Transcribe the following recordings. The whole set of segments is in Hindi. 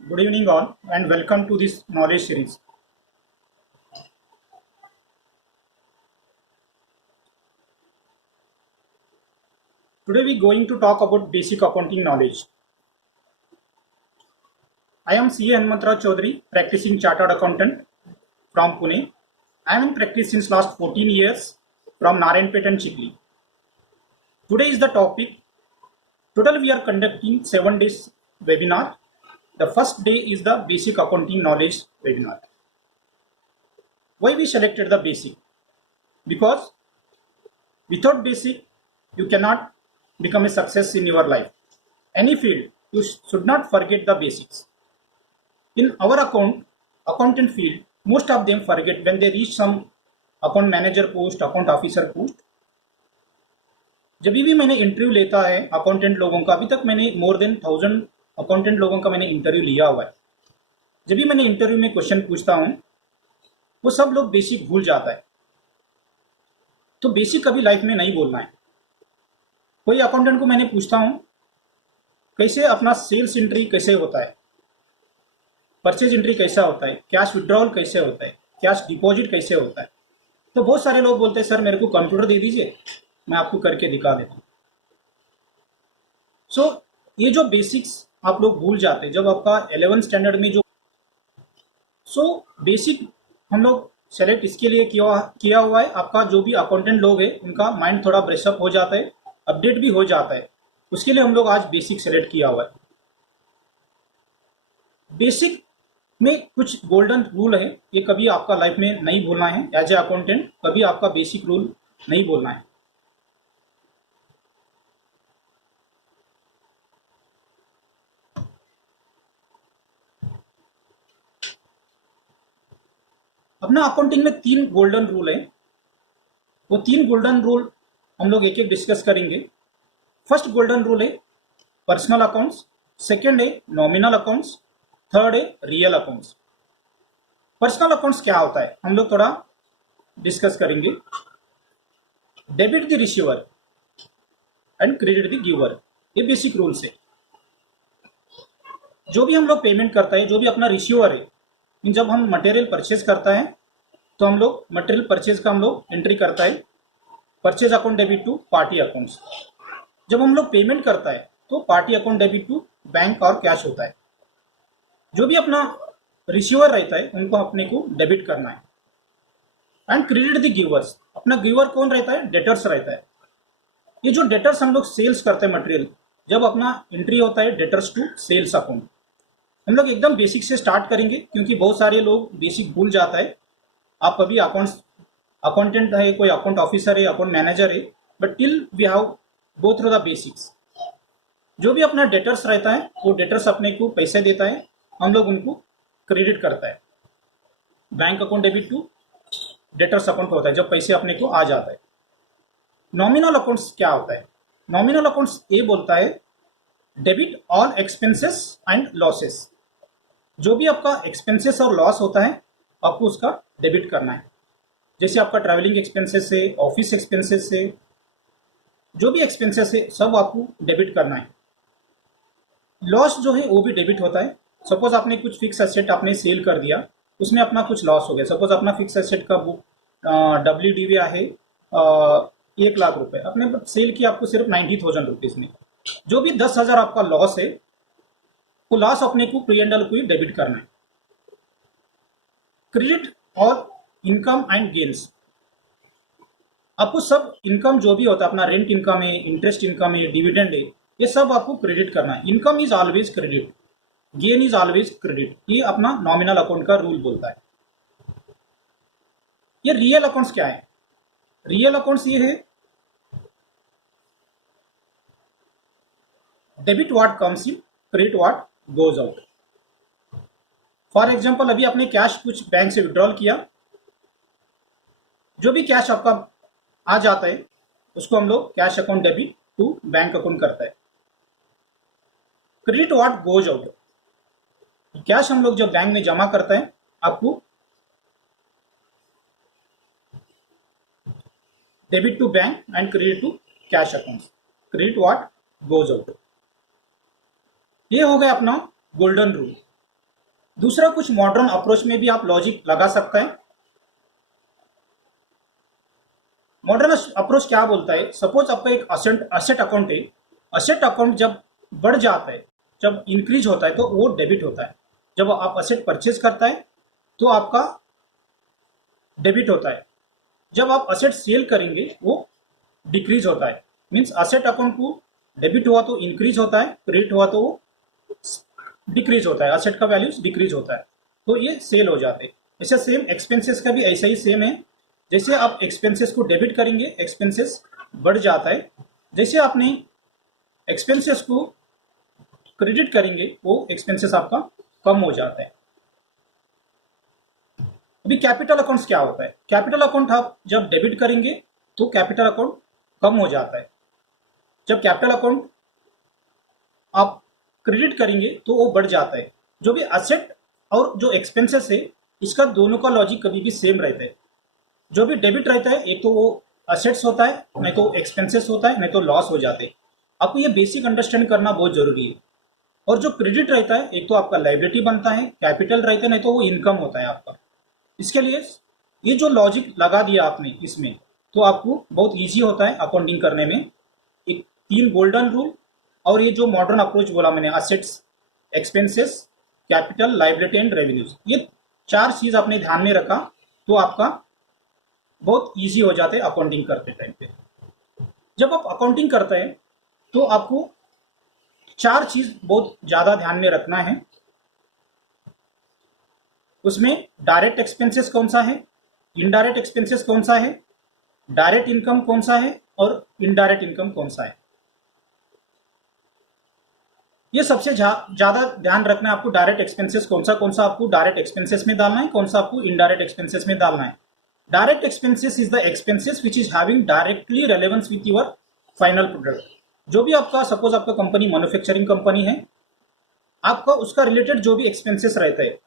Good evening, all, and welcome to this knowledge series. Today, we're going to talk about basic accounting knowledge. I am C. Hanmantrao Chaudhary, practicing chartered accountant from Pune. I am in practice since last 14 years from Narayanpet and Chikli. Today is the topic. Total, we are conducting 7 days webinar. The first day is the basic accounting knowledge webinar. Why we selected the basic? Because without basic, you cannot become a success in your life. Any field, you should not forget the basics. In our accountant field, most of them forget when they reach some account manager post, account officer post. जब भी मैंने इंटरव्यू लेता है अकाउंटेंट लोगों का, अभी तक मैंने मोर देन 1000 अकाउंटेंट लोगों का मैंने इंटरव्यू लिया हुआ है। जब भी मैंने इंटरव्यू में क्वेश्चन पूछता हूँ, वो सब लोग बेसिक भूल जाता है। तो बेसिक कभी लाइफ में नहीं बोलना है। कोई अकाउंटेंट को मैंने पूछता हूँ कैसे अपना सेल्स एंट्री कैसे होता है, परचेज एंट्री कैसा होता है, कैश विड्रॉल कैसे होता है, कैश डिपॉजिट कैसे होता है, तो बहुत सारे लोग बोलते हैं सर मेरे को कंप्यूटर दे दीजिए, मैं आपको करके दिखा देता हूँ। सो ये जो बेसिक्स आप लोग भूल जाते हैं जब आपका 11th स्टैंडर्ड में जो बेसिक हम लोग सेलेक्ट इसके लिए किया हुआ है। आपका जो भी अकाउंटेंट लोग है उनका माइंड थोड़ा ब्रशअप हो जाता है, अपडेट भी हो जाता है, उसके लिए हम लोग आज बेसिक सेलेक्ट किया हुआ है। बेसिक में कुछ गोल्डन रूल है, ये कभी आपका लाइफ में नहीं भूलना है। एज ए अकाउंटेंट कभी आपका बेसिक रूल नहीं भूलना है। अपना अकाउंटिंग में 3 गोल्डन रूल है। वो 3 गोल्डन रूल हम लोग एक एक डिस्कस करेंगे। फर्स्ट गोल्डन रूल है पर्सनल अकाउंट्स, सेकेंड है नॉमिनल अकाउंट्स, थर्ड है रियल अकाउंट्स। पर्सनल अकाउंट्स क्या होता है हम लोग थोड़ा डिस्कस करेंगे। Debit the receiver and credit the giver, ये बेसिक रूल्स है। जो भी हम लोग पेमेंट करता है, जो भी अपना रिसीवर है, जब हम मटेरियल परचेज करता है तो हम लोग मटेरियल परचेज का हम लोग एंट्री करता है purchase account debit to party accounts. जब हम लोग पेमेंट करता है तो party account debit to bank और कैश होता है। जो भी अपना रिसीवर रहता है उनको अपने को डेबिट करना है। एंड क्रेडिट द गिवर्स, अपना गिवर कौन रहता है? डेटर्स रहता है। ये जो डेटर्स हम लोग सेल्स करते हैं मटेरियल, जब अपना एंट्री होता है डेटर्स टू सेल्स अकाउंट। हम लोग एकदम बेसिक से स्टार्ट करेंगे क्योंकि बहुत सारे लोग बेसिक भूल जाता है। आप कभी अकाउंटेंट है, कोई अकाउंट ऑफिसर है, अकाउंट मैनेजर है, but till we have go through the basics. जो भी अपना डेटर्स रहता है वो डेटर्स अपने को पैसे देता है, हम लोग उनको क्रेडिट करता है। Bank account debit to debtors account होता है जब पैसे अपने को आ जाता है। नॉमिनल अकाउंट्स क्या होता है? नॉमिनल अकाउंट्स ये बोलता है debit all expenses and losses. जो भी आपका एक्सपेंसेस और लॉस होता है आपको उसका डेबिट करना है। जैसे आपका ट्रैवलिंग एक्सपेंसेस है, ऑफिस एक्सपेंसेस है, जो भी एक्सपेंसेस है सब आपको डेबिट करना है। लॉस जो है वो भी डेबिट होता है। सपोज आपने कुछ फिक्स एसेट आपने सेल कर दिया, उसमें अपना कुछ लॉस हो गया। सपोज अपना फिक्स एसेट का बुक WDV है 1,00,000 रुपये, आपने सेल किया आपको सिर्फ 90,000 रुपीज़ में। जो भी 10,000 आपका लॉस है वो लॉस अपने को P&L को ही डेबिट करना है। क्रेडिट और इनकम एंड गेन्स, आपको सब इनकम जो भी होता है, अपना रेंट इनकम है, इंटरेस्ट इनकम है, डिविडेंड है, ये सब आपको क्रेडिट करना है। Income is always credit, gain is always credit, ये अपना नॉमिनल अकाउंट का रूल बोलता है। ये रियल अकाउंट्स क्या है? रियल अकाउंट्स ये है debit what comes in, credit what goes out. For example अभी आपने कैश कुछ बैंक से विड्रॉल किया, जो भी कैश आपका आ जाता है उसको हम लोग cash account debit to bank account करता है। Credit what goes out, cash हम लोग जब बैंक में जमा करता है आपको debit to bank and credit to cash account. Credit what goes out, ये हो गया अपना गोल्डन रूल। दूसरा कुछ मॉडर्न अप्रोच में भी आप लॉजिक लगा सकते हैं। मॉडर्न अप्रोच क्या बोलता है, सपोज आपका एक असेट अकाउंट है, असेट अकाउंट जब बढ़ जाता है, जब इंक्रीज होता है तो वो डेबिट होता है। जब आप असेट परचेज करता है तो आपका डेबिट होता है। जब आप असेट सेल करेंगे वो डिक्रीज होता है। मीन्स असेट अकाउंट को डेबिट हुआ तो इंक्रीज होता है, क्रेडिट हुआ तो वो डिक्रीज होता है, असेट का वैल्यूज डिक्रीज होता है, तो ये सेल हो जाते हैं। ऐसा सेम एक्सपेंसेस का भी ऐसा ही सेम है। जैसे आप एक्सपेंसेस को डेबिट करेंगे एक्सपेंसेस बढ़ जाता है, जैसे आपने एक्सपेंसेस को क्रेडिट करेंगे वो एक्सपेंसेस आपका कम हो जाता है। अभी कैपिटल अकाउंट्स क्या होता है, कैपिटल अकाउंट आप जब डेबिट करेंगे तो कैपिटल अकाउंट कम हो जाता है, जब कैपिटल अकाउंट आप क्रेडिट करेंगे तो वो बढ़ जाता है। जो भी असेट और जो एक्सपेंसेस है इसका दोनों का लॉजिक कभी भी सेम रहता है। जो भी डेबिट रहता है एक तो वो असेट्स होता है, नहीं तो एक्सपेंसेस होता है, नहीं तो लॉस हो जाते हैं। आपको ये बेसिक अंडरस्टैंड करना बहुत जरूरी है। और जो क्रेडिट रहता है एक तो आपका लायबिलिटी बनता है, कैपिटल रहता है, नहीं तो वो इनकम होता है आपका। इसके लिए ये जो लॉजिक लगा दिया आपने इसमें, तो आपको बहुत ईजी होता है अकाउंटिंग करने में। एक 3 गोल्डन रूल और ये जो मॉडर्न अप्रोच बोला मैंने, assets, expenses, capital, liability and revenues, ये 4 चीज आपने ध्यान में रखा तो आपका बहुत इजी हो जाते हैं अकाउंटिंग करते टाइम पे। जब आप अकाउंटिंग करते हैं तो आपको 4 चीज बहुत ज्यादा ध्यान में रखना है। उसमें डायरेक्ट एक्सपेंसेस कौन सा है, इनडायरेक्ट एक्सपेंसेस कौन सा है, डायरेक्ट इनकम कौन सा है और इनडायरेक्ट इनकम कौन सा है। ये सबसे ज्यादा ध्यान रखना है आपको। डायरेक्ट एक्सपेंसेस कौन सा आपको डायरेक्ट एक्सपेंसेस में डालना है, कौन सा आपको इनडायरेक्ट एक्सपेंसेस में डालना है। Direct expenses is the expenses which is having directly relevance with your final product. जो भी आपका, सपोज आपका कंपनी मैन्युफैक्चरिंग कंपनी है, आपका उसका रिलेटेड जो भी एक्सपेंसेस रहते हैं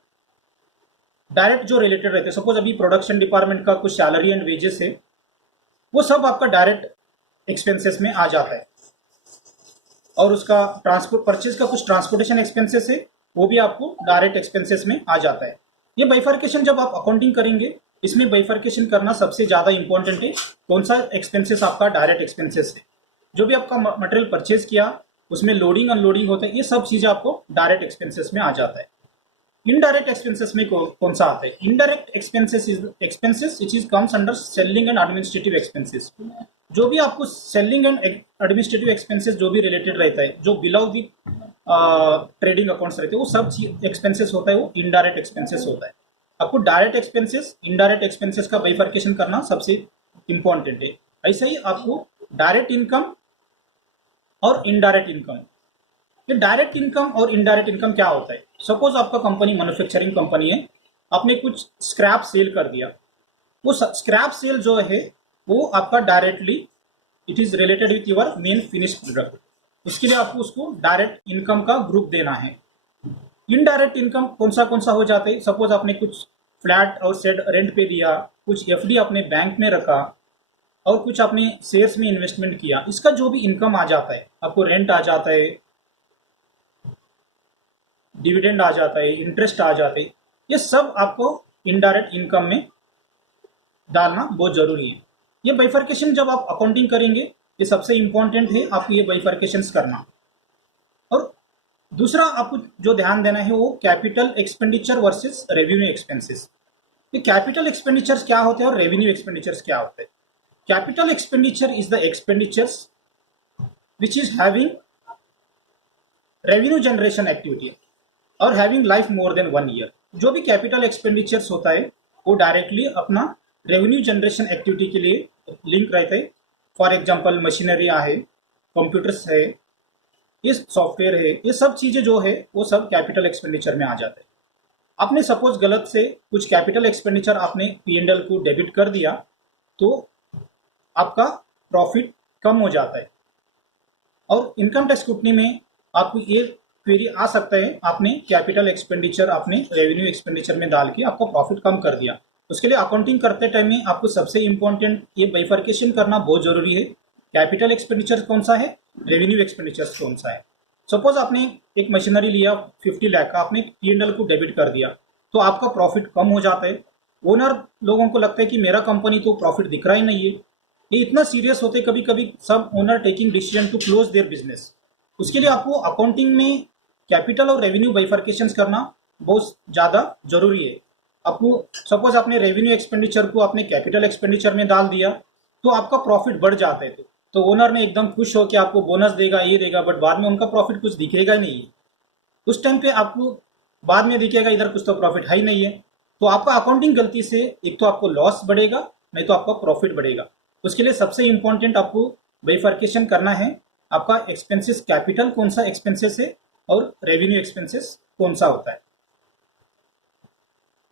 डायरेक्ट जो रिलेटेड रहते हैं, सपोज अभी प्रोडक्शन डिपार्टमेंट का कुछ सैलरी एंड वेजेस है, वो सब आपका डायरेक्ट एक्सपेंसेस में आ जाता है। और उसका ट्रांसपोर्ट, परचेज का कुछ ट्रांसपोर्टेशन एक्सपेंसेस है, वो भी आपको डायरेक्ट एक्सपेंसेस में आ जाता है। ये बाइफर्केशन जब आप अकाउंटिंग करेंगे, इसमें बाइफर्केशन करना सबसे ज्यादा इंपॉर्टेंट है। कौन सा एक्सपेंसेस आपका डायरेक्ट एक्सपेंसेस है, जो भी आपका मटेरियल परचेज किया उसमें लोडिंग अनलोडिंग होता है, ये सब चीजें आपको डायरेक्ट एक्सपेंसेस में आ जाता है। इनडायरेक्ट एक्सपेंसेस में कौन सा आता है, indirect expenses is expenses which is comes under selling and administrative expenses. जो भी आपको सेलिंग एंड एडमिनिस्ट्रेटिव एक्सपेंसेस जो भी रिलेटेड रहता है, जो बिलो विद ट्रेडिंग अकाउंट्स रहते हैं, वो सब एक्सपेंसेस होता है, वो इनडायरेक्ट एक्सपेंसेस होता है। आपको डायरेक्ट एक्सपेंसेस, इनडायरेक्ट एक्सपेंसेस का बाइफर्केशन करना सबसे इंपॉर्टेंट है। ऐसे ही आपको डायरेक्ट इनकम और इनडायरेक्ट इनकम, ये डायरेक्ट इनकम और इनडायरेक्ट इनकम क्या होता है। सपोज आपका कंपनी मैन्युफैक्चरिंग कंपनी है, आपने कुछ स्क्रैप सेल कर दिया, वो स्क्रैप सेल जो है वो आपका directly it is related with your main finish product. इसके लिए आपको उसको डायरेक्ट इनकम का ग्रुप देना है। इनडायरेक्ट इनकम कौन सा हो जाते हैं, सपोज आपने कुछ फ्लैट और शेड रेंट पे दिया, कुछ एफडी अपने बैंक में रखा और कुछ आपने शेयर्स में इन्वेस्टमेंट किया, इसका जो भी इनकम आ जाता है, आपको रेंट आ जाता है, डिविडेंड आ जाता है, इंटरेस्ट आ जाते हैं, ये सब आपको इनडायरेक्ट इनकम में डालना बहुत जरूरी है। ये बाइफर्केशन जब आप अकाउंटिंग करेंगे, ये सबसे इंपॉर्टेंट है आपको ये बाइफर्केशंस करना। और दूसरा आपको जो ध्यान देना है वो capital expenditure versus revenue expenses. ये कैपिटल एक्सपेंडिचर्स क्या होते हैं और रेवेन्यू एक्सपेंडिचर्स क्या होते हैं। Capital expenditure is the expenditures which is having revenue generation activity और having life more than 1 year. जो भी कैपिटल एक्सपेंडिचर्स होता है वो डायरेक्टली अपना रेवेन्यू जनरेशन एक्टिविटी के लिए लिंक रहते हैं। फॉर एग्जांपल मशीनरी है, कंप्यूटर्स है, ये सॉफ्टवेयर है, ये सब चीजें जो है वो सब कैपिटल एक्सपेंडिचर में आ जाते हैं। आपने सपोज गलत से कुछ कैपिटल एक्सपेंडिचर आपने P&L को डेबिट कर दिया तो आपका प्रॉफिट कम हो जाता है। और इनकम टैक्स स्क्रूटनी में आपको ये क्वेरी आ सकता है, आपने कैपिटल एक्सपेंडिचर आपने रेवेन्यू एक्सपेंडिचर में डाल के आपका प्रॉफिट कम कर दिया। उसके लिए अकाउंटिंग करते टाइम में आपको सबसे इंपॉर्टेंट ये बाइफर्केशन करना बहुत जरूरी है। कैपिटल एक्सपेंडिचर कौन सा है, रेवेन्यू एक्सपेंडिचर कौन सा है। सपोज आपने एक मशीनरी लिया 50 लाख का, आपने P&L को डेबिट कर दिया, तो आपका प्रॉफिट कम हो जाता है। ओनर लोगों को लगता है कि मेरा कंपनी तो प्रॉफिट दिख रहा ही नहीं है। ये इतना सीरियस होते कभी कभी सब owner taking decision to close their business. उसके लिए आपको अकाउंटिंग में कैपिटल और रेवेन्यू बाइफर्केशन करना बहुत ज़्यादा जरूरी है। आपको सपोज आपने रेवेन्यू एक्सपेंडिचर को आपने कैपिटल एक्सपेंडिचर में डाल दिया, तो आपका प्रॉफिट बढ़ जाता है। तो ओनर ने एकदम खुश हो कि आपको बोनस देगा, ये देगा, बट बाद में उनका प्रॉफिट कुछ दिखेगा ही नहीं है। उस टाइम पे आपको बाद में दिखेगा इधर कुछ तो प्रॉफिट है ही नहीं है। तो आपका अकाउंटिंग गलती से एक तो आपको लॉस बढ़ेगा, नहीं तो आपका प्रॉफिट बढ़ेगा। उसके लिए सबसे इंपॉर्टेंट आपको बाइफर्केशन करना है, आपका एक्सपेंसेस कैपिटल कौन सा एक्सपेंसेस है और रेवेन्यू एक्सपेंसेस कौन सा होता है।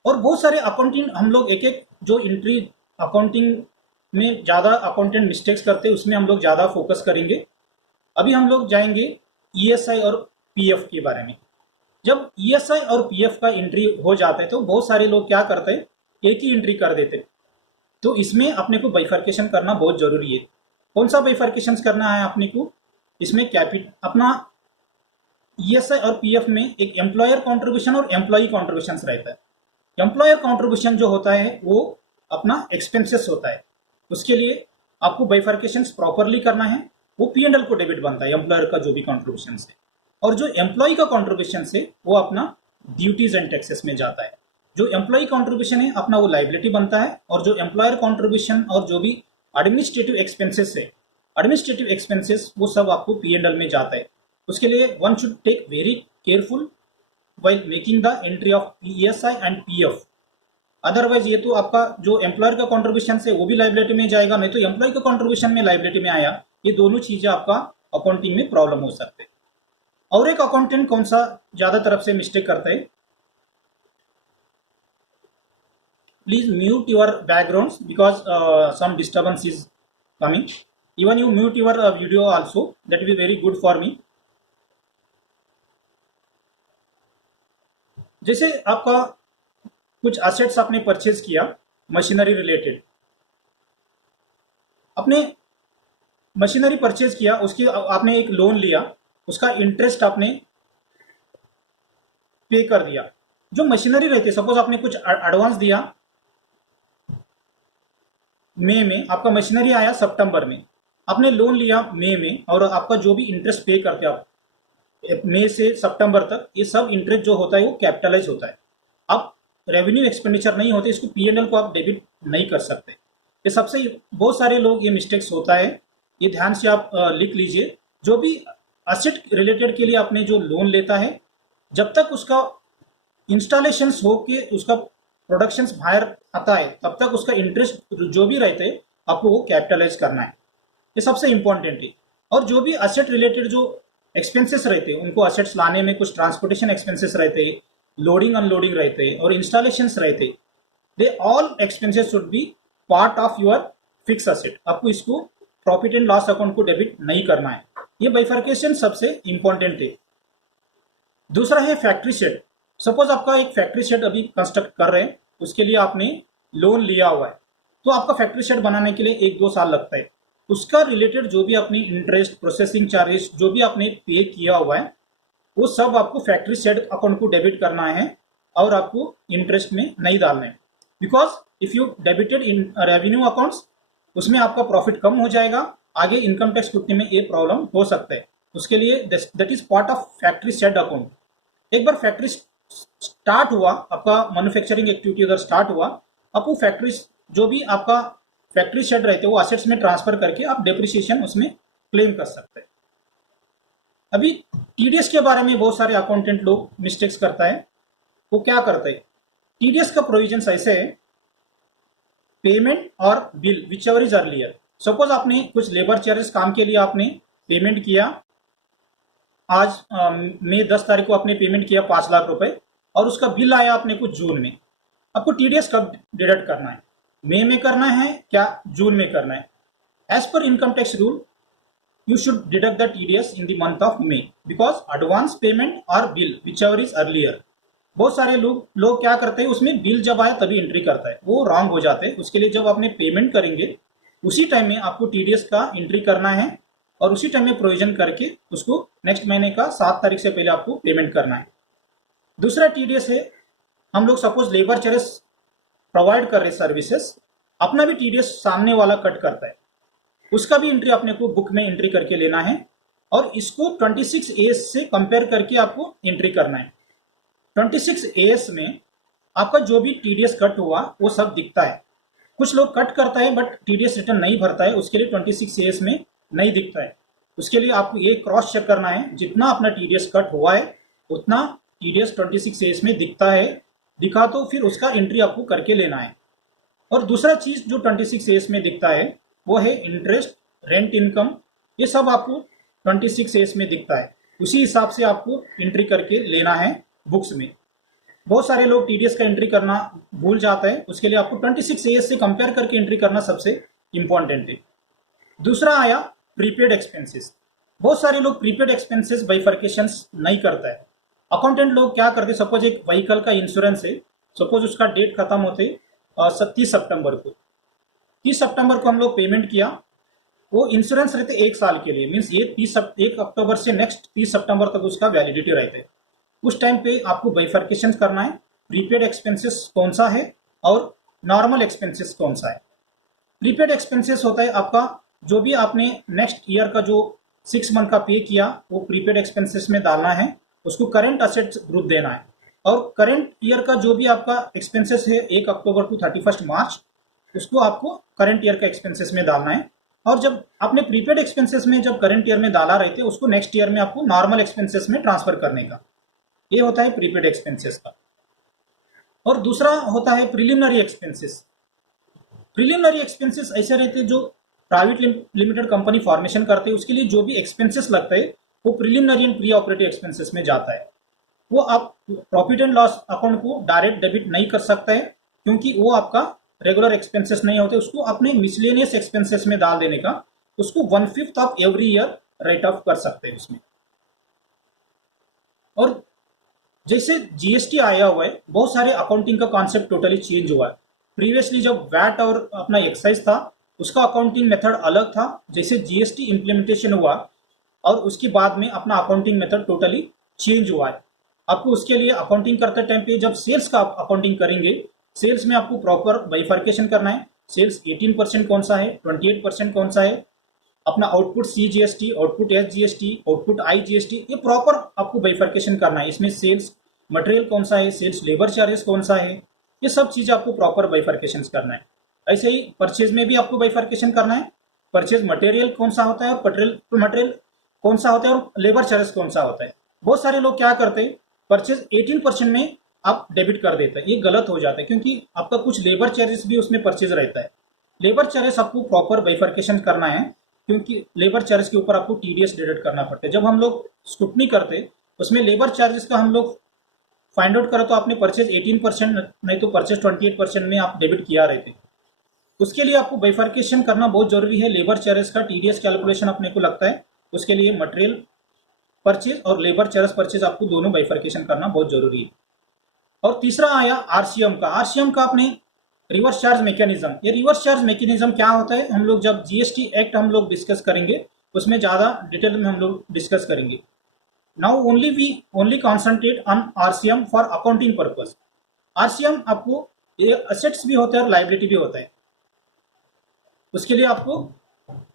और बहुत सारे अकाउंटिंग हम लोग एक एक जो एंट्री अकाउंटिंग में ज़्यादा अकाउंटेंट मिस्टेक्स करते हैं, उसमें हम लोग ज़्यादा फोकस करेंगे। अभी हम लोग जाएंगे ईएसआई और पीएफ के बारे में। जब ईएसआई और पीएफ का एंट्री हो जाता है तो बहुत सारे लोग क्या करते हैं, एक ही एंट्री कर देते हैं। तो इसमें अपने को बाइफर्केशन करना बहुत जरूरी है। कौन सा बाइफर्केशन करना है अपने को, इसमें अपना ईएसआई और पीएफ में एक एम्प्लॉयर कॉन्ट्रीब्यूशन और एम्प्लॉई कॉन्ट्रीब्यूशन रहता है। एम्प्लॉयर कॉन्ट्रीब्यूशन जो होता है वो अपना एक्सपेंसेस होता है। उसके लिए आपको बाइफर्केशन प्रॉपरली करना है। वो P&L को डेबिट बनता है एम्प्लॉयर का जो भी कॉन्ट्रीब्यूशन है, और जो एम्प्लॉय का कॉन्ट्रीब्यूशन है वो अपना ड्यूटीज एंड टैक्सेस में जाता है। जो एम्प्लॉय कॉन्ट्रीब्यूशन है अपना वो लाइबिलिटी बनता है, और जो एम्प्लॉयर कॉन्ट्रीब्यूशन और जो भी एडमिनिस्ट्रेटिव एक्सपेंसेस है, एडमिनिस्ट्रेटिव एक्सपेंसेस वो सब आपको P&L में जाता है। उसके लिए one should take very careful while making the entry of ESI and PF। Otherwise ये तो आपका जो एम्प्लॉयर का कंट्रीब्यूशन है वो भी लाइबिलिटी में जाएगा, नहीं तो एम्प्लॉय का कंट्रीब्यूशन में लाइबिलिटी में आया। ये दोनों चीजें आपका अकाउंटिंग में प्रॉब्लम हो सकते हैं। और एक अकाउंटेंट कौन सा ज्यादा तरफ से मिस्टेक करता है, please mute your background because some disturbance is coming. Even you mute your video also, that will be very good for me. जैसे आपका कुछ एसेट्स आपने परचेज किया मशीनरी रिलेटेड, आपने मशीनरी परचेज किया, उसकी आपने एक लोन लिया, उसका इंटरेस्ट आपने पे कर दिया। जो मशीनरी रहती है, सपोज आपने कुछ एडवांस दिया मई में, आपका मशीनरी आया सितंबर में, आपने लोन लिया मई में, और आपका जो भी इंटरेस्ट पे करते आप मई से सितंबर तक, ये सब इंटरेस्ट जो होता है वो कैपिटलाइज होता है। अब रेवेन्यू एक्सपेंडिचर नहीं होते, इसको P&L को आप डेबिट नहीं कर सकते। ये सबसे बहुत सारे लोग ये मिस्टेक्स होता है, ये ध्यान से आप लिख लीजिए। जो भी एसेट रिलेटेड के लिए आपने जो लोन लेता है, जब तक उसका इंस्टॉलेशन हो के उसका प्रोडक्शन बाहर आता है, तब तक उसका इंटरेस्ट जो भी रहते हैं आपको वो कैपिटलाइज करना है। ये सबसे इंपॉर्टेंट है। और जो भी एसेट रिलेटेड जो एक्सपेंसेस रहते हैं, उनको एसेट्स लाने में कुछ ट्रांसपोर्टेशन एक्सपेंसेस रहते हैं, लोडिंग अनलोडिंग रहते हैं, और इंस्टॉलेशंस रहते हैं, they all expenses should be part of your fix asset. आपको इसको प्रॉफिट एंड लॉस अकाउंट को डेबिट नहीं करना है। ये बाइफर्केशन सबसे इंपॉर्टेंट है। दूसरा है फैक्ट्री शेड। सपोज आपका एक फैक्ट्री शेड अभी कंस्ट्रक्ट कर रहे हैं, उसके लिए आपने लोन लिया हुआ है, तो आपका फैक्ट्री शेड बनाने के लिए 1-2 साल लगता है। उसका रिलेटेड जो भी अपनी इंटरेस्ट, प्रोसेसिंग चार्जेस जो भी आपने पे किया हुआ है, वो सब आपको फैक्ट्री शेड अकाउंट को डेबिट करना है, और आपको इंटरेस्ट में नहीं डालना है। Because if you debited in revenue accounts, उसमें आपका प्रॉफिट कम हो जाएगा, आगे इनकम टैक्स छुट्टी में ये प्रॉब्लम हो सकता है। उसके लिए that is part of factory shade account. एक बार फैक्ट्री स्टार्ट हुआ, आपका मैन्युफैक्चरिंग एक्टिविटी उधर स्टार्ट हुआ, आपको फैक्ट्री जो भी आपका फैक्ट्री शेड रहते हैं वो असेट्स में ट्रांसफर करके आप डेप्रिसिएशन उसमें क्लेम कर सकते हैं। अभी टीडीएस के बारे में बहुत सारे अकाउंटेंट लोग मिस्टेक्स करता है। वो क्या करते हैं, टीडीएस का प्रोविजन ऐसे है, पेमेंट और bill which ever is earlier. Suppose आपने कुछ लेबर चार्जेस काम के लिए आपने पेमेंट किया, आज मई 10 तारीख को आपने पेमेंट किया 5 लाख रुपए, और उसका बिल आया आपने कुछ जून में। आपको टीडीएस कब डिडक्ट करना है, मई में करना है क्या जून में करना है? As per income tax rule you should deduct the TDS in the month of May because advance payment or bill whichever is earlier। बहुत सारे लोग क्या करते हैं, उसमें बिल जब आए तभी एंट्री करता है, वो रॉन्ग हो जाते हैं। उसके लिए जब आपने पेमेंट करेंगे उसी टाइम में आपको टीडीएस का एंट्री करना है, और उसी टाइम में प्रोविजन करके उसको नेक्स्ट महीने का 7 तारीख से पहले आपको पेमेंट करना है। दूसरा टीडीएस है, हम लोग सपोज लेबर चार्जेस प्रोवाइड कर रहे सर्विसेज, अपना भी टीडीएस सामने वाला कट करता है, उसका भी एंट्री अपने को बुक में एंट्री करके लेना है और इसको 26 एएस से कंपेयर करके आपको एंट्री करना है। 26 एएस में आपका जो भी टीडीएस कट हुआ वो सब दिखता है। कुछ लोग कट करता है बट टीडीएस रिटर्न नहीं भरता है, उसके लिए 26 एएस में नहीं दिखता है। उसके लिए आपको ये क्रॉस चेक करना है, जितना अपना टीडीएस कट हुआ है उतना टीडीएस 26 एएस में दिखता है, दिखा तो फिर उसका एंट्री आपको करके लेना है। और दूसरा चीज जो 26 एएस में दिखता है वो है इंटरेस्ट, रेंट इनकम, ये सब आपको 26 एएस में दिखता है। उसी हिसाब से आपको एंट्री करके लेना है बुक्स में। बहुत सारे लोग टीडीएस का एंट्री करना भूल जाते हैं, उसके लिए आपको 26 एएस से कंपेयर करके एंट्री करना सबसे इंपॉर्टेंट है। दूसरा आया प्रीपेड एक्सपेंसेस। बहुत सारे लोग प्रीपेड एक्सपेंसेस बाइफर्केशंस नहीं करता है। अकाउंटेंट लोग क्या करते, सपोज एक व्हीकल का इंश्योरेंस है, सपोज उसका डेट खत्म होते 30 सितंबर को, 30 सितंबर को हम लोग पेमेंट किया, वो इंश्योरेंस रहते 1 साल के लिए, मीन्स ये 1 अक्टूबर से नेक्स्ट 30 सितंबर तक उसका वैलिडिटी रहते है। उस टाइम पे आपको बाइफर्केशन करना है, प्रीपेड एक्सपेंसेस कौन सा है और नॉर्मल एक्सपेंसेस कौन सा है। प्रीपेड एक्सपेंसेस होता है आपका जो भी आपने नेक्स्ट ईयर का जो 6 मंथ का पे किया वो प्रीपेड एक्सपेंसेस में डालना है, उसको करंट असेट्स ग्रुप देना है। और करंट ईयर का जो भी आपका एक्सपेंसेस है 1 अक्टूबर टू 31 मार्च, उसको आपको करंट ईयर का एक्सपेंसेस में डालना है। और जब आपने प्रीपेड एक्सपेंसेस में जब करंट ईयर में डाला रहते उसको नेक्स्ट ईयर में आपको नॉर्मल एक्सपेंसेस में ट्रांसफर करने का, ये होता है प्रीपेड एक्सपेंसेस का। और दूसरा होता है प्रिलिमिनरी एक्सपेंसेस। प्रिलिमिनरी एक्सपेंसेस ऐसे रहते हैं जो प्राइवेट लिमिटेड कंपनी फॉर्मेशन करते हैं, उसके लिए जो भी एक्सपेंसेस लगता है वो preliminary and pre operative expenses में जाता है। वो आप प्रॉफिट एंड लॉस अकाउंट को डायरेक्ट डेबिट नहीं कर सकते हैं क्योंकि वो आपका रेगुलर एक्सपेंसेस नहीं होते, उसको अपने मिसलेनियस एक्सपेंसेस में डाल देने का, उसको 1/5 of every year right of कर सकते हैं उसमें। और जैसे जीएसटी आया हुआ है, बहुत सारे अकाउंटिंग का कॉन्सेप्ट टोटली चेंज हुआ है। प्रीवियसली जब वैट और अपना एक्साइज था उसका अकाउंटिंग मेथड अलग था, जैसे जीएसटी इम्प्लीमेंटेशन हुआ और उसके बाद में अपना अकाउंटिंग मेथड टोटली चेंज हुआ है। आपको उसके लिए अकाउंटिंग करते टाइम पे जब सेल्स का अकाउंटिंग करेंगे, सेल्स में आपको प्रॉपर बाइफर्केशन करना है, सेल्स 18% कौन सा है, 28% कौन सा है, अपना output CGST, output SGST, output IGST, ये प्रॉपर आपको बाइफर्केशन करना है। इसमें सेल्स मटेरियल कौन सा है, सेल्स लेबर चार्जेस कौन सा है, ये सब चीज़ें आपको प्रॉपर बाइफर्केशन करना है। ऐसे ही परचेज में भी आपको बाइफर्केशन करना है, परचेज मटेरियल कौन सा होता है और मटेरियल कौन सा होता है और लेबर चार्जेस कौन सा होता है। बहुत सारे लोग क्या करते हैं, परचेज 18% में आप डेबिट कर देते हैं, ये गलत हो जाता है क्योंकि आपका कुछ लेबर चार्जेस भी उसमें परचेज रहता है। लेबर चार्जेस आपको प्रॉपर बाइफर्केशन करना है क्योंकि लेबर चार्जेस के ऊपर आपको टीडीएस डिडक्ट करना पड़ता है। जब हम लोग स्क्रूटनी करते उसमें लेबर चार्जेस का हम लोग फाइंड आउट करें तो आपने परचेज 18% नहीं तो परचेज 28% में आप डेबिट किया रहते, उसके लिए आपको बाइफर्केशन करना बहुत जरूरी है। लेबर चार्जेस का टीडीएस कैलकुलेशन अपने को लगता है, उसके लिए मटेरियल परचेज और लेबर चार्ज परचेज आपको दोनों बाइफर्केशन करना बहुत जरूरी है। और तीसरा आया आरसीएम का। आरसीएम का अपने रिवर्स चार्ज मैकेनिज्म। ये रिवर्स चार्ज मैकेनिज्म क्या होता है, हम लोग जब जीएसटी एक्ट हम लोग डिस्कस करेंगे उसमें ज़्यादा डिटेल में हम लोग डिस्कस करेंगे। Now only concentrate on RCM for accounting purpose. RCM आपको ये असेट्स भी होता है और लाइबिलिटी भी होता है, उसके लिए आपको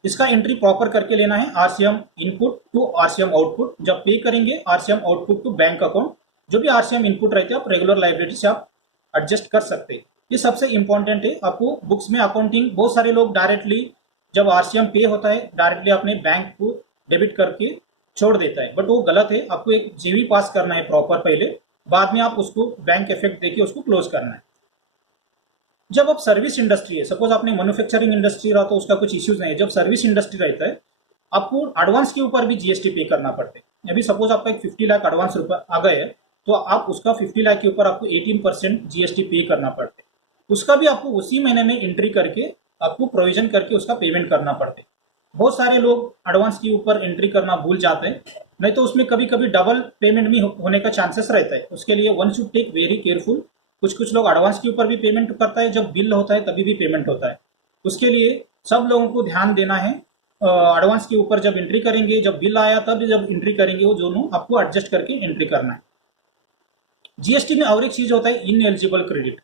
इसका एंट्री प्रॉपर करके लेना है। RCM input to RCM output, जब पे करेंगे RCM output to bank account, जो भी आरसीएम इनपुट रहते हैं आप रेगुलर लाइबिलिटी से आप एडजस्ट कर सकते हैं। ये सबसे इंपॉर्टेंट है। आपको बुक्स में अकाउंटिंग बहुत सारे लोग डायरेक्टली जब आरसीएम पे होता है डायरेक्टली अपने बैंक को डेबिट करके छोड़ देता है, बट वो गलत है। आपको एक जीवी पास करना है प्रॉपर पहले, बाद में आप उसको बैंक इफेक्ट देके उसको क्लोज करना है। जब आप सर्विस इंडस्ट्री है, सपोज आपने मैन्युफैक्चरिंग इंडस्ट्री रहा तो उसका कुछ इश्यूज नहीं है। जब सर्विस इंडस्ट्री रहता है आपको एडवांस के ऊपर भी जीएसटी पे करना पड़ता है। अभी सपोज आपका एक 50 लाख एडवांस रुपये आ गए है तो आप उसका 50 लाख के ऊपर आपको 18% जीएसटी पे करना पड़ता है। उसका भी आपको उसी महीने में एंट्री करके आपको प्रोविजन करके उसका पेमेंट करना पड़ता है। बहुत सारे लोग एडवांस के ऊपर एंट्री करना भूल जाते हैं, नहीं तो उसमें कभी कभी डबल पेमेंट भी होने का चांसेस रहता है। उसके लिए one should take very careful. कुछ लोग एडवांस के ऊपर भी पेमेंट करता है, जब बिल होता है तभी भी पेमेंट होता है। उसके लिए सब लोगों को ध्यान देना है एडवांस के ऊपर जब एंट्री करेंगे, जब बिल आया तब जब एंट्री करेंगे, वो दोनों आपको एडजस्ट करके एंट्री करना है। जीएसटी में और एक चीज होता है इनएलिजिबल क्रेडिट।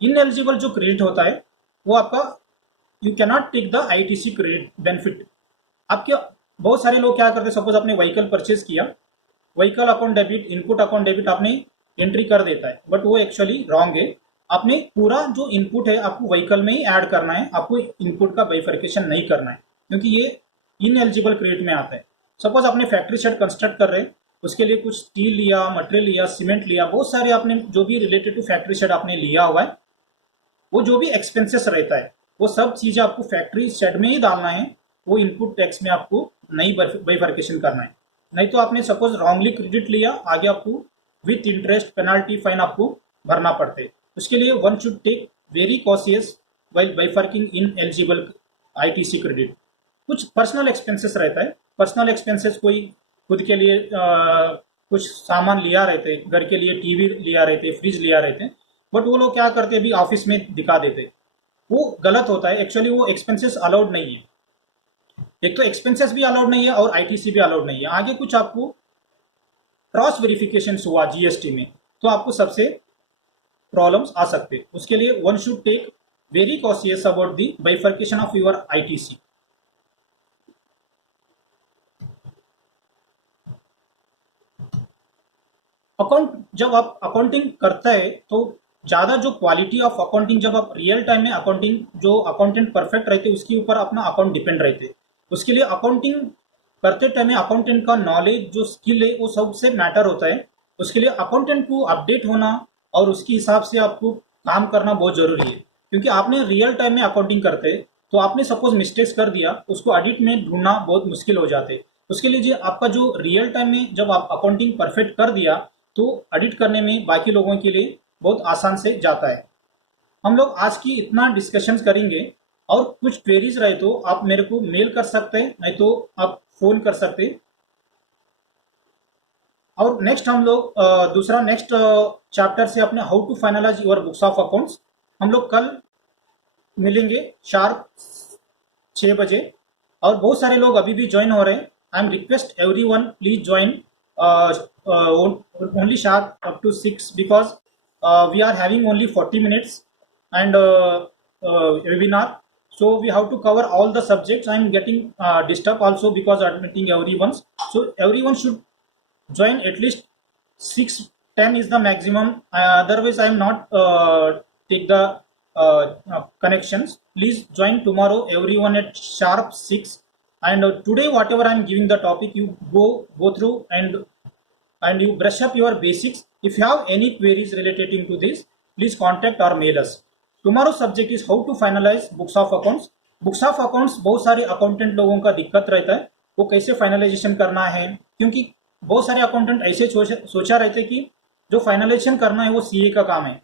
इनएलिजिबल जो क्रेडिट होता है वो आपका, you cannot take the ITC credit benefit. आपके बहुत सारे लोग क्या करते हैं, सपोज आपने व्हीकल परचेज किया, vehicle account debit, input account debit आपने एंट्री कर देता है, बट वो एक्चुअली रॉन्ग है। आपने पूरा जो इनपुट है आपको व्हीकल में ही ऐड करना है, आपको इनपुट का बाइफर्केशन नहीं करना है, क्योंकि ये इनएलिजिबल क्रेडिट में आता है। सपोज आपने फैक्ट्री शेड कंस्ट्रक्ट कर रहे हैं, उसके लिए कुछ स्टील लिया, मटेरियल लिया, सीमेंट लिया, बहुत सारे आपने जो भी रिलेटेड टू फैक्ट्री शेड आपने लिया हुआ है, वो जो भी एक्सपेंसेस रहता है वो सब चीज़ें आपको फैक्ट्री शेड में ही डालना है, वो इनपुट टैक्स में आपको नहीं बाइफर्केशन करना है। नहीं तो आपने सपोज रॉन्गली क्रेडिट लिया, आगे आपको विथ इंटरेस्ट पेनाल्टी फाइन आपको भरना पड़ते हैं। उसके लिए one should take very cautious while bifurcating in eligible ITC credit. कुछ पर्सनल एक्सपेंसेस रहता है, पर्सनल एक्सपेंसेस कोई खुद के लिए कुछ सामान लिया रहते, घर के लिए टीवी लिया रहते, फ्रिज लिया रहते, बट वो लोग क्या करते अभी ऑफिस में दिखा देते, वो गलत होता है। एक्चुअली वो एक्सपेंसेस अलाउड नहीं है, एक तो एक्सपेंसेस भी अलाउड नहीं है और आईटीसी भी अलाउड नहीं है। आगे कुछ आपको क्रॉस वेरिफिकेशन हुआ जीएसटी में तो आपको सबसे प्रॉब्लम्स आ सकते, उसके लिए one should take very cautious about the bifurcation of your ITC. Account जब आप अकाउंटिंग करता है तो ज़्यादा जो क्वालिटी ऑफ अकाउंटिंग, जब आप रियल टाइम में अकाउंटिंग जो अकाउंटेंट परफेक्ट रहते उसके ऊपर अपना अकाउंट डिपेंड रहते। उसके लिए अकाउंटिंग करते टाइम में अकाउंटेंट का नॉलेज जो स्किल है वो सबसे मैटर होता है। उसके लिए अकाउंटेंट को अपडेट होना और उसके हिसाब से आपको काम करना बहुत ज़रूरी है, क्योंकि आपने रियल टाइम में अकाउंटिंग करते तो आपने सपोज मिस्टेक्स कर दिया, उसको ऑडिट में ढूंढना बहुत मुश्किल हो जाते। उसके लिए आपका जो रियल टाइम में जब आप अकाउंटिंग परफेक्ट कर दिया तो एडिट करने में बाकी लोगों के लिए बहुत आसान से जाता है। हम लोग आज की इतना डिस्कशंस करेंगे, और कुछ क्वेरीज रहे तो आप मेरे को मेल कर सकते हैं, नहीं तो आप फोन कर सकते हैं। और नेक्स्ट हम लोग दूसरा नेक्स्ट चैप्टर से अपने how to finalise your books of accounts हम लोग कल मिलेंगे शार्प 6 बजे। और बहुत सारे लोग अभी भी ज्वाइन हो रहे हैं। I am request everyone please join only sharp up to 6 because we are having only 40 minutes and webinar, so we have to cover all the subjects. I am getting disturbed also because admitting everyone, so everyone should join at least 6:10 is the maximum, otherwise I am not take the connections. Please join tomorrow everyone at sharp 6, and today whatever I am giving the topic you go through and you brush up your basics. If you have any queries relating to this, please contact or mail us. Tomorrow's subject is how to finalize books of accounts. Books of accounts बहुत सारे अकाउंटेंट लोगों का दिक्कत रहता है, वो कैसे फाइनलाइजेशन करना है, क्योंकि बहुत सारे अकाउंटेंट ऐसे सोचा रहते कि जो फाइनलाइजेशन करना है वो सीए का काम है,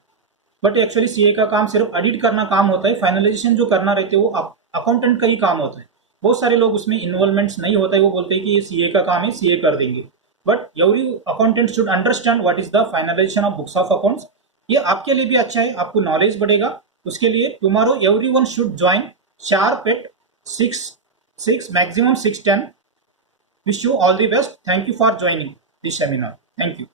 बट एक्चुअली सीए का काम सिर्फ एडिट करना काम होता है, फाइनलाइजेशन जो करना रहते वो अकाउंटेंट का ही काम होता है। बहुत सारे लोग उसमें इन्वॉल्वमेंट्स नहीं होता है, वो बोलते हैं कि ये सीए का काम है, सीए कर देंगे, but every accountant should understand what is the finalisation of books of accounts. ये आपके लिए भी अच्छा है, आपको नॉलेज बढ़ेगा। उसके लिए tomorrow everyone should join sharp eight 6 maximum 6:10। Wish you all the best. Thank you for joining this seminar. Thank you.